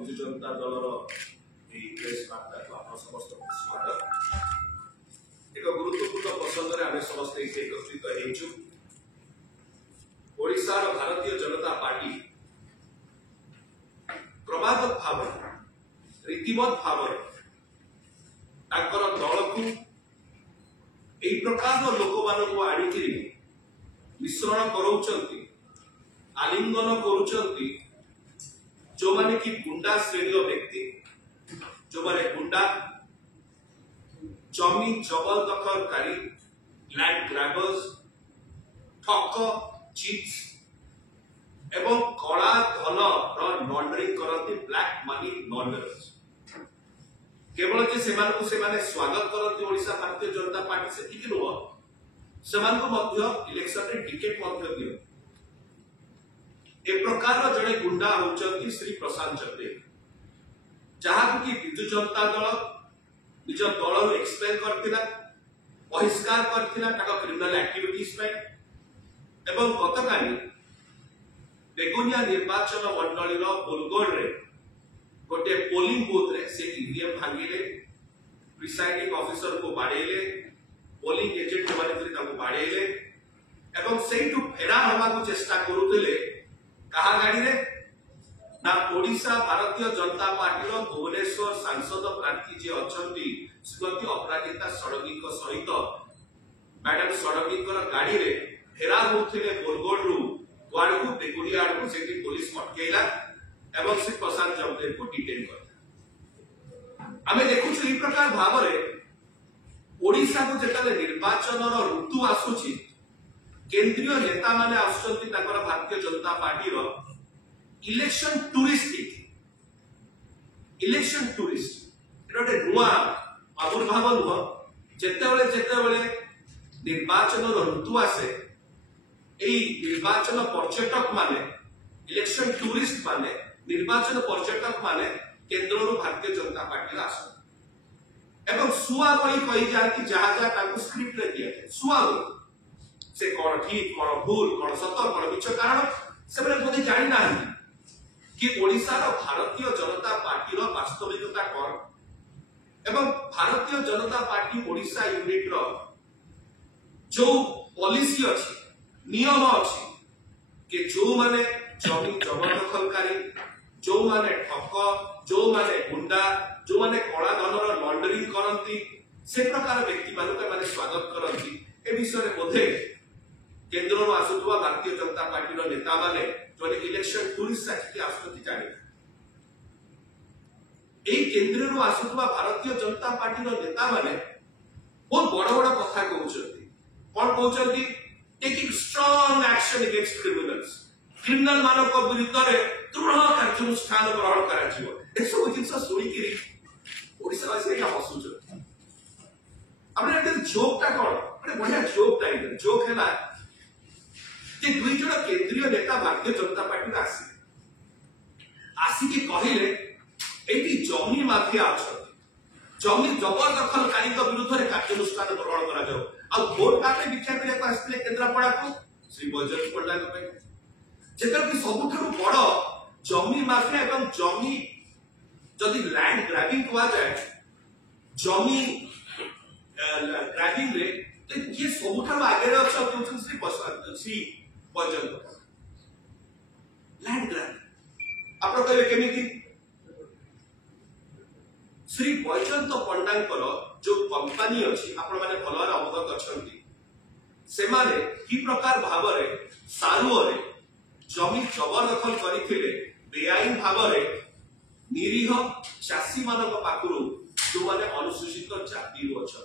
ବିଜୁ ଜନତା ଦଳର এই প্রেস বার্তাକୁ ଆପଣ ସମସ୍ତଙ୍କୁ ସ୍ୱାଗତ। ଏକ ଗୁରୁତ୍ୱପୂର୍ଣ୍ଣ ପ୍ରସଙ୍ଗରେ ଆମେ ସମସ୍ତେ ଏଠି ଏକତ୍ରିତ ହେଇଛୁ। ଓଡ଼ିଶାର ଭାରତୀୟ ଜନତା ପାର୍ଟି କ୍ରମାଗତ ଭାବରେ ରୀତିବଦ୍ଧ ଭାବରେ ତାଙ୍କର ଦଳକୁ এই ପ୍ରକାରର ଲୋକମାନଙ୍କୁ ଆଣିକିରି ମିଶ୍ରଣ କରାଉଛନ୍ତି, ଆଲିଙ୍ଗନ କରୁଛନ୍ତି, ଯୋଉମାନେ କି ଗୁଣ୍ଡା ଶ୍ରେଣୀର ବ୍ୟକ୍ତି, ଯୋଉମାନେ ଗୁଣ୍ଡା ଜମି ଜବରଦଖଲକାରୀ, ଲ୍ୟାଣ୍ଡ ଗ୍ରାବର୍ସ, ଠକ, ଚିଟ୍ସ ଏବଂ କଳା ଧନର ଲଣ୍ଡରିଂ କରନ୍ତି, ବ୍ଲାକ୍ ମନି ଲଣ୍ଡରର୍ସ। କେବଳ ଯେ ସେମାନଙ୍କୁ ସେମାନେ ସ୍ୱାଗତ କରନ୍ତି ଓଡ଼ିଶା ଭାରତୀୟ ଜନତା ପାର୍ଟି ସେତିକି ନୁହଁ, ସେମାନଙ୍କୁ ମଧ୍ୟ ଇଲେକ୍ସନରେ ଟିକେଟ ମଧ୍ୟ ଦିଅନ୍ତି। ଏ ପ୍ରକାରର ଜଣେ ଗୁଣ୍ଡା ହେଉଛନ୍ତି ଶ୍ରୀ ପ୍ରଶାନ୍ତ ଚନ୍ଦ୍ର, ଯାହାକୁ କି ବିଜୁ ଜନତା ଦଳ ନିଜ ଦଳରୁ ଏକ୍ସପେଲ କରିଥିଲା, ବହିଷ୍କାର କରିଥିଲା ତାଙ୍କ କ୍ରିମିନାଲ ଆକ୍ଟିଭିଟିଜ ପାଇଁ। ଏବଂ ଗତକାଲି ବେଗୁନିଆ ନିର୍ବାଚନ ମଣ୍ଡଳୀର ବୋଲଗଡ଼ରେ गोटे पोलिंग बूथ रे से ईवीएम भांगिले, प्रिसाइडिंग ऑफिसर को बाड़ेले, पोलिंग एजेंट माने ताको बाड़ेले एवं सेठू फेरार होबाको चेष्टा करूथिले। कहा गाड़ी रे ना ओडिशा भारतीय जनता पार्टी रो भुवनेश्वर सांसद प्रार्थी जे अछंती श्रीमती अपराजिता षडंगीक सहित मैडम षडंगीक गाड़ी रे फेरार होथिले बोलगोड रु द्वारकू बेगुनिया रु सेठी पुलिस अटकेला एवं श्री प्रशांत जमदेव को डिटेन कर आम देखु ई प्रकार भाव ओडिशा को जेतले निर्वाचन ऋतु आसुची, केंद्रीय नेता माने आसुचंती ताकर भारतीय जनता पार्टी रो इलेक्शन टूरिस्ट एटा नुआ आविर्भाव नुह। जेतेबेले निर्वाचन ऋतु आसे एई निर्वाचन पर्यटक माने इलेक्शन टूरिस्ट माने निर्वाचन पर्यटक माने केंद्र भारतीय जनता पार्टी आसन एवं सुआ बड़ी कही जाती जहाँ जहाँ ताकू स्क्रिप्ट रे दिया जाए सुआ बड़ी से कौन ठीक कौन भूल कौन सत कौन मिछ कारण से बोधे जानी ना कि ओडिशा रो भारतीय जनता पार्टी रो वास्तविकता कौन एवं भारतीय जनता पार्टी ओडिशा यूनिट रो जो पॉलिसी अच्छी नियम अच्छी कि जो माने जमी जबरदखलकारी, जो माने ठक, जो माने गुंडा, जो माने कला धनर लॉन्डरिंग करती से प्रकार व्यक्ति मानक माने स्वागत करती। ए विषय में बोधे केंद्र आसुवा भारतीय जनता पार्टी नेता माने जो इलेक्शन टूरिस्ट आसुति जाने केंद्र आसुवा भारतीय जनता पार्टी नेता माने बहुत बड़ बड़ कथा कहउछंती। कोन कहउछंती? Taking strong action against criminals, criminal मानक विरुद्ध दृढ़ कार्यानुष्ठान ग्रहण कर सब जिन शुणिकी ओडावासी हसुच। जोकटा कौन बढ़िया जोकटा जोक है दुई जन केंद्रीय नेता भारतीय जनता पार्टी आसिक कहले ये जमी माफिया अच्छा जमी जबरदखलकारी विरुद्ध कार्यानुष्ठान ग्रहण कर भोट काटे भिक्षा करने आसते केन्द्रापड़ा को श्री बैजयंत पंडा जेतर कि सबुठारु बड़ जमी माफिया एवं जमी जदि लैंड ग्रैबिंग हुआ जाए जमी ग्रैबिंग रे तो ये सबुठारु आगे अच्छा श्री बैजयंत लैंड ग्रैबिंग आप कहले केमिति श्री बैजयंत पंडांकर जो कंपनी अच्छी आपण माने भलरे अवगत अछंती से माने की प्रकार भावरे सारुओरे जमी जबरदखल करथिले बेआईन भावरे निरीह चाषी मानक पाखरु जो माने अनुसूचित जाति अच्छा